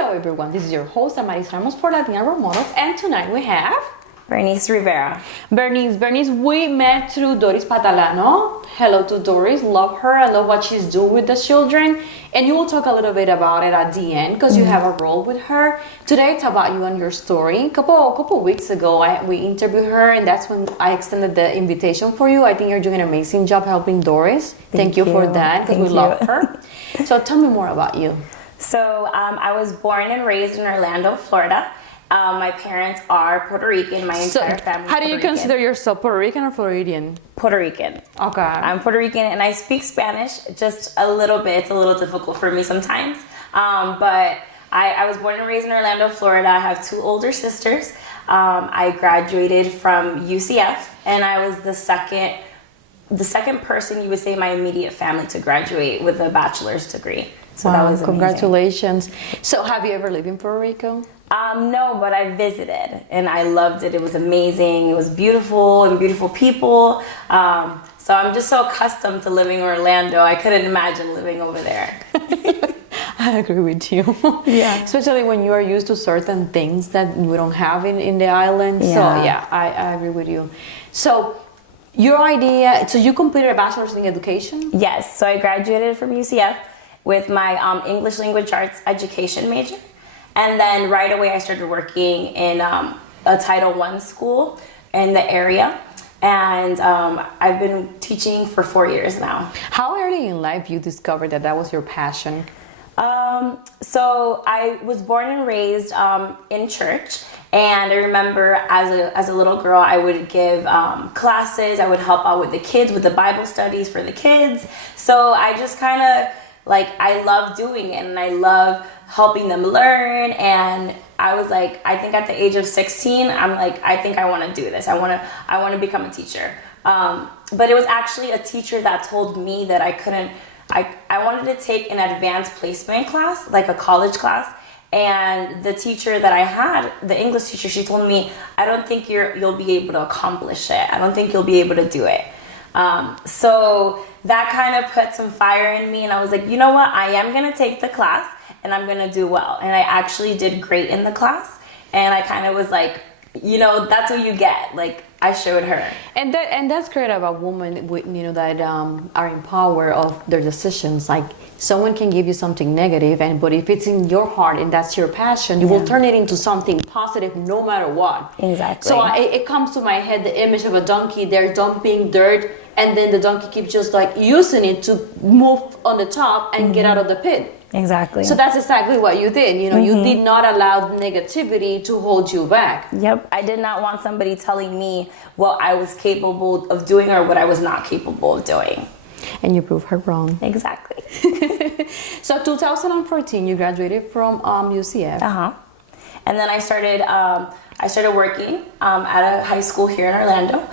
Hello everyone, this is your host Damaris Ramos for Latina Role Models, and tonight we have Bernice Rivera. Bernice, we met through Doris Patalano. Hello to Doris, love her, I love what she's doing with the children, and you will talk a little bit about it at the end because you have a role with her. Today it's about you and your story. A couple weeks ago we interviewed her, and that's when I extended the invitation for you. I think you're doing an amazing job helping Doris. Thank you for that, because we love her. So tell me more about you. So I was born and raised in Orlando, Florida. My parents are Puerto Rican. My entire family. How do you consider yourself, Puerto Rican or Floridian? Puerto Rican. Okay. I'm Puerto Rican and I speak Spanish just a little bit. It's a little difficult for me sometimes. But I was born and raised in Orlando, Florida. I have 2 older sisters. I graduated from UCF, and I was the second person, you would say, in my immediate family to graduate with a bachelor's degree. So that was amazing. Congratulations. So have you ever lived in Puerto Rico? No, but I visited and I loved it. It was amazing. It was beautiful and beautiful people. So I'm just so accustomed to living in Orlando. I couldn't imagine living over there. I agree with you. Yeah. Especially when you are used to certain things that we don't have in the island. Yeah. So yeah, I agree with you. So your idea, so you completed a bachelor's in education? Yes. So I graduated from UCF with my English language arts education major. And then right away I started working in a Title I school in the area. And I've been teaching for 4 years now. How early in life you discovered that was your passion? So I was born and raised in church. And I remember as a little girl, I would give classes. I would help out with the kids, with the Bible studies for the kids. So I just kind of, I love doing it, and I love helping them learn. And I was like, I think at the age of 16, I'm like, I think I want to do this. I want to become a teacher. But it was actually a teacher that told me that I wanted to take an advanced placement class, like a college class. And the teacher that I had, the English teacher, she told me, I don't think you'll be able to accomplish it. I don't think you'll be able to do it. So that kind of put some fire in me, and I was like, you know what? I am going to take the class, and I'm going to do well. And I actually did great in the class, and I kind of was like, that's what you get. I showed her. And that's great about women, that are in power of their decisions. Someone can give you something negative, but if it's in your heart and that's your passion, you will turn it into something positive no matter what. Exactly. So it comes to my head the image of a donkey. They're dumping dirt, and then the donkey keeps just using it to move on the top and get out of the pit. Exactly. So that's exactly what you did. You did not allow negativity to hold you back. Yep. I did not want somebody telling me what I was capable of doing or what I was not capable of doing. And you proved her wrong. Exactly. So 2014, you graduated from UCF. And then I started working at a high school here in Orlando.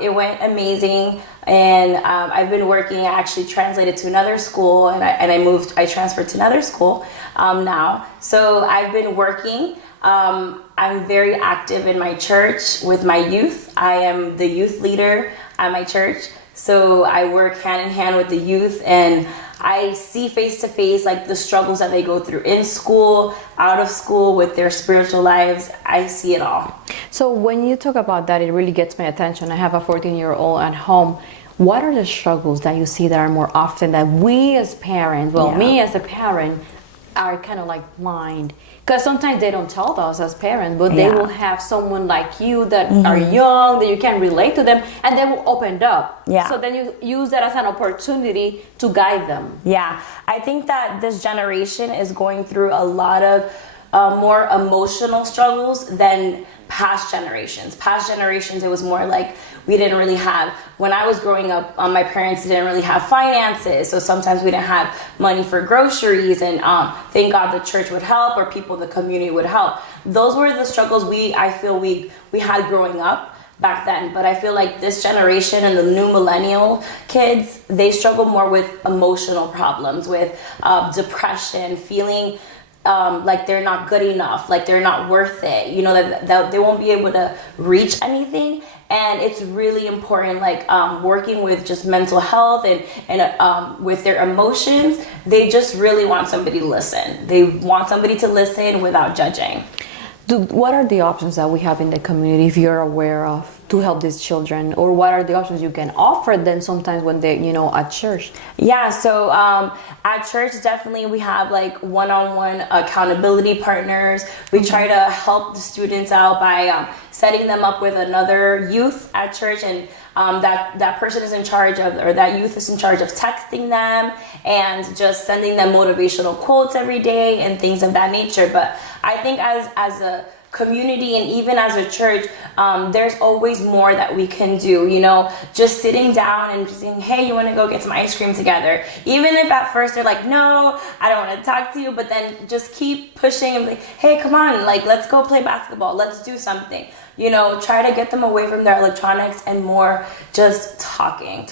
It went amazing, and I've been working. I actually translated to another school, and I transferred to another school now. So I've been working. I'm very active in my church with my youth. I am the youth leader at my church. So I work hand in hand with the youth, and I see face to face the struggles that they go through in school, out of school, with their spiritual lives. I see it all. So when you talk about that, it really gets my attention. I have a 14-year-old at home. What are the struggles that you see that are more often that we as parents, me as a parent, are kind of blind? Because sometimes they don't tell us as parents, but they will have someone like you that are young, that you can relate to them, and they will open up. Yeah. So then you use that as an opportunity to guide them. Yeah. I think that this generation is going through a lot of more emotional struggles than past generations. Past generations, it was more we didn't really have, when I was growing up, my parents didn't really have finances. So sometimes we didn't have money for groceries, and thank God the church would help, or people in the community would help. Those were the struggles I feel we had growing up back then. But I feel like this generation and the new millennial kids, they struggle more with emotional problems, with depression, feeling like they're not good enough, like they're not worth it, you know, that they won't be able to reach anything. And it's really important, like working with just mental health and with their emotions. They just really want somebody to listen. They want somebody to listen without judging. What are the options that we have in the community, if you're aware of, to help these children? Or what are the options you can offer them sometimes when they, at church? Yeah, so at church, definitely we have like one-on-one accountability partners. We try to help the students out by setting them up with another youth at church, and that person is in charge of, or that youth is in charge of texting them and just sending them motivational quotes every day and things of that nature. But I think as a community and even as a church, there's always more that we can do, just sitting down and just saying, hey, you want to go get some ice cream together? Even if at first they're like, no, I don't want to talk to you, but then just keep pushing and be like, hey, come on, like, let's go play basketball. Let's do something. Try to get them away from their electronics and more just talking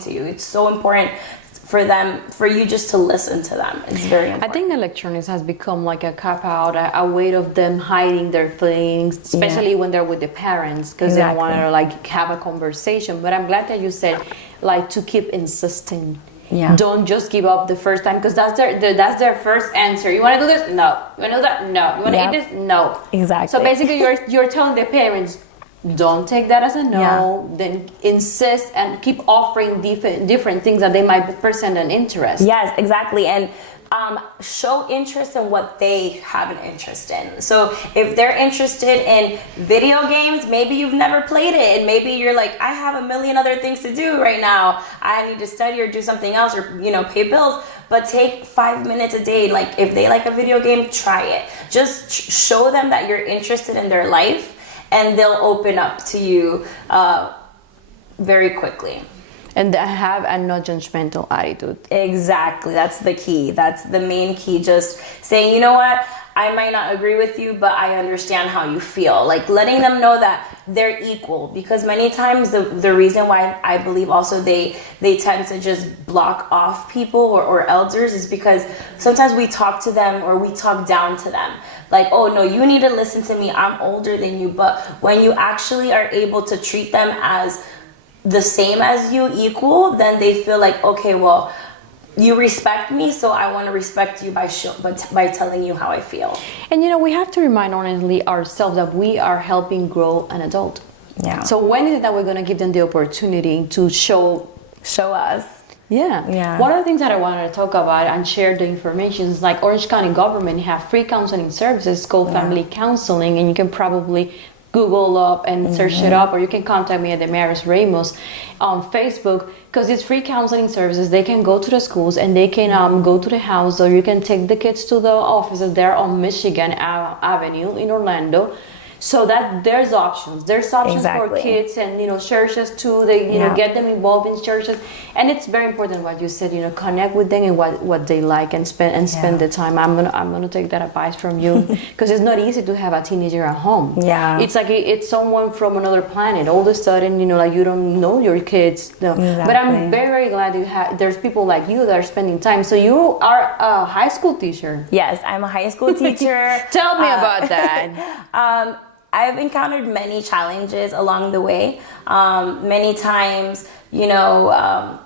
to you. It's so important for you just to listen to them. It's very important. I think electronics has become like a cop out, a way of them hiding their feelings, especially when they're with the parents, because they want to like have a conversation. But I'm glad that you said like to keep insisting. Yeah. Don't just give up the first time, because that's their first answer. You want to do this? No. You want to do that? No. You want to eat this? No. Exactly. So basically, you're telling the parents, don't take that as a no. Yeah. Then insist and keep offering different things that they might present an interest. Yes, exactly. And show interest in what they have an interest in. So if they're interested in video games, maybe you've never played it, and maybe you're like, I have a million other things to do right now. I need to study or do something else, or pay bills. But take 5 minutes a day. Like if they like a video game, try it. Just show them that you're interested in their life, and they'll open up to you very quickly. And have a non-judgmental attitude. Exactly. That's the key. That's the main key. Just saying, you know what? I might not agree with you, but I understand how you feel. Like letting them know that they're equal. Because many times the reason why I believe also they tend to just block off people or elders is because sometimes we talk to them or we talk down to them. Like, oh no, you need to listen to me. I'm older than you. But when you actually are able to treat them as the same as you, equal, then they feel like, okay, well, you respect me, so I want to respect you by telling you how I feel. And we have to remind honestly ourselves that we are helping grow an adult. Yeah. So when is it that we're going to give them the opportunity to show us? Yeah. One of the things that I wanted to talk about and share the information is like Orange County government have free counseling services called family counseling, and you can probably Google up and search it up, or you can contact me at Damaris Ramos on Facebook, because it's free counseling services. They can go to the schools and they can go to the house, or you can take the kids to the offices there on Michigan Avenue in Orlando. So that there's options. There's options for kids and churches too. They get them involved in churches, and it's very important what you said. Connect with them and what they like and spend the time. I'm gonna take that advice from you, because it's not easy to have a teenager at home. Yeah, it's like it's someone from another planet. All of a sudden, like you don't know your kids. Exactly. But I'm very, very glad there's people like you that are spending time. So you are a high school teacher. Yes, I'm a high school teacher. Tell me about that. I've encountered many challenges along the way. Many times, I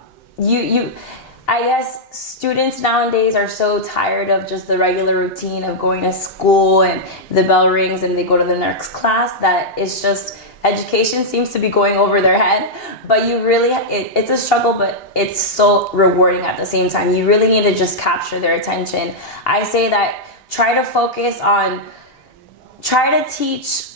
guess students nowadays are so tired of just the regular routine of going to school and the bell rings and they go to the next class, that it's just education seems to be going over their head. But you really, it's a struggle, but it's so rewarding at the same time. You really need to just capture their attention. I say that try to teach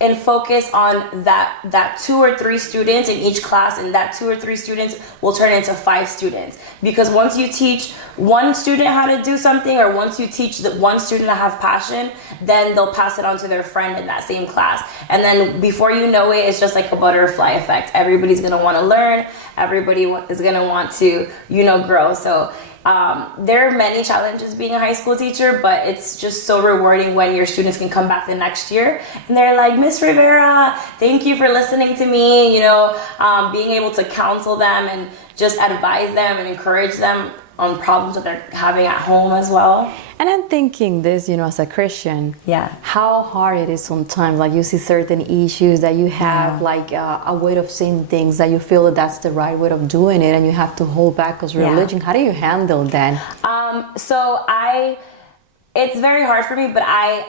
and focus on that 2 or 3 students in each class, and that 2 or 3 students will turn into 5 students. Because once you teach one student how to do something, or once you teach that one student to have passion, then they'll pass it on to their friend in that same class. And then before you know it, it's just like a butterfly effect. Everybody's going to want to learn. Everybody is going to want to, grow. So there are many challenges being a high school teacher, but it's just so rewarding when your students can come back the next year and they're like, Miss Rivera, thank you for listening to me, being able to counsel them and just advise them and encourage them. problems that they're having at home as well. And I'm thinking this, as a Christian, how hard it is sometimes. Like you see certain issues that you have, like a way of seeing things that you feel that that's the right way of doing it, and you have to hold back because religion. How do you handle that? It's very hard for me, but I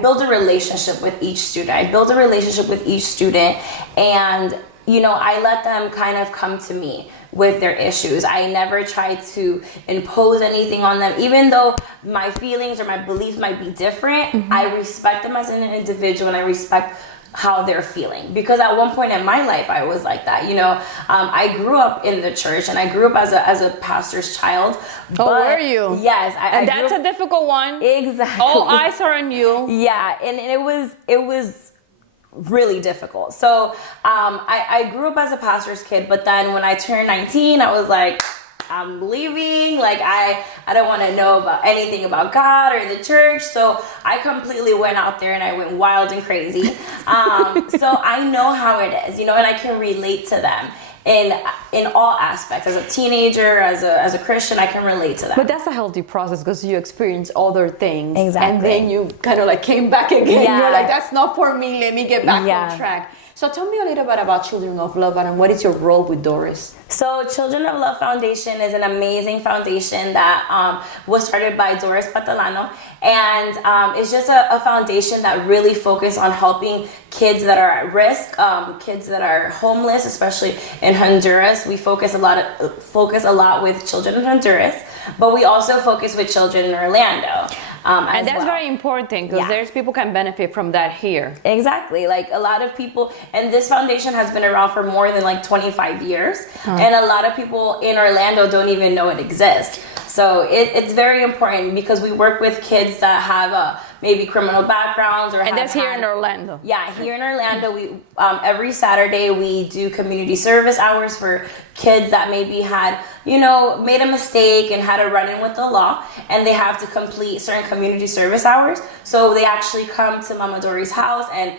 build a relationship with each student. And I let them kind of come to me with their issues. I never try to impose anything on them, even though my feelings or my beliefs might be different. I respect them as an individual, and I respect how they're feeling, because at one point in my life I was like that. I grew up in the church, and I grew up as a pastor's child. Were you? Yes. And that's a difficult one. Exactly. All eyes are on you. Yeah, and it was really difficult. So I grew up as a pastor's kid, but then when I turned 19, I was like, I'm leaving. Like, I don't want to know about anything about God or the church. So I completely went out there and I went wild and crazy. So I know how it is, and I can relate to them in all aspects. As a teenager, as a Christian, I can relate to them. But that's a healthy process, because you experience other things. Exactly. And then you kind of like came back again. Yeah. You're like, that's not for me. Let me get back on track. So tell me a little bit about Children of Love, and what is your role with Doris? So Children of Love Foundation is an amazing foundation that was started by Doris Patalano, and it's just a foundation that really focuses on helping kids that are at risk, kids that are homeless, especially in Honduras. We focus a lot with children in Honduras, but we also focus with children in Orlando. And that's very important, because there's people can benefit from that here. Exactly. Like, a lot of people, and this foundation has been around for more than like 25 years. And a lot of people in Orlando don't even know it exists. So it's very important, because we work with kids that have maybe criminal backgrounds, and that's here in Orlando. Yeah, here in Orlando, we every Saturday we do community service hours for kids that maybe had made a mistake and had a run-in with the law, and they have to complete certain community service hours. So they actually come to Mama Dory's house, and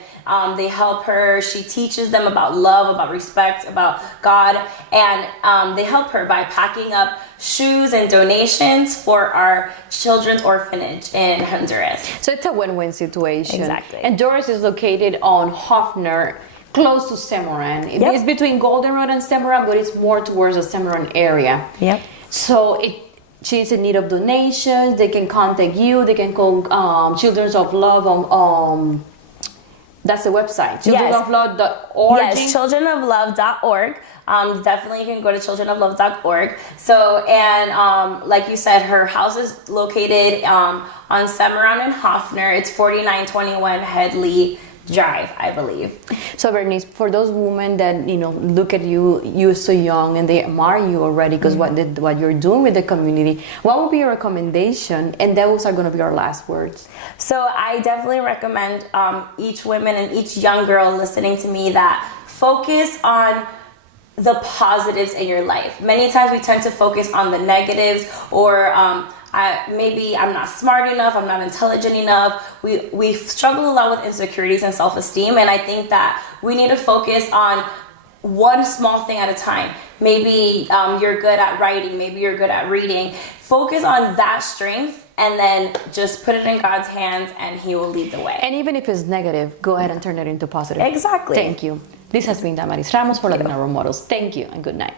they help her. She teaches them about love, about respect, about God, and they help her by packing up shoes and donations for our children's orphanage in Honduras. So it's a win-win situation. Exactly. And Doris is located on Hofner, close to Semoran. It's between Golden Road and Semoran, but it's more towards the Semoran area. Yep. So she's in need of donations. They can contact you. They can call Children of Love on that's the website, childrenoflove.org. Yes, childrenoflove.org. Definitely you can go to childrenoflove.org. So, and like you said, her house is located on Semoran and Hofner. It's 4921 Headley Drive, I believe. So Bernice, for those women that look at you're so young, and they admire you already because what you're doing with the community, what would be your recommendation? And those are going to be our last words. So I definitely recommend each woman and each young girl listening to me that focus on the positives in your life. Many times we tend to focus on the negatives, or maybe I'm not smart enough, I'm not intelligent enough. We struggle a lot with insecurities and self-esteem, and I think that we need to focus on one small thing at a time. Maybe you're good at writing, maybe you're good at reading. Focus on that strength, and then just put it in God's hands, and He will lead the way. And even if it's negative, go ahead and turn it into positive. Exactly. Thank you. This has been Damaris Ramos for Latina Role Models. Thank you, and good night.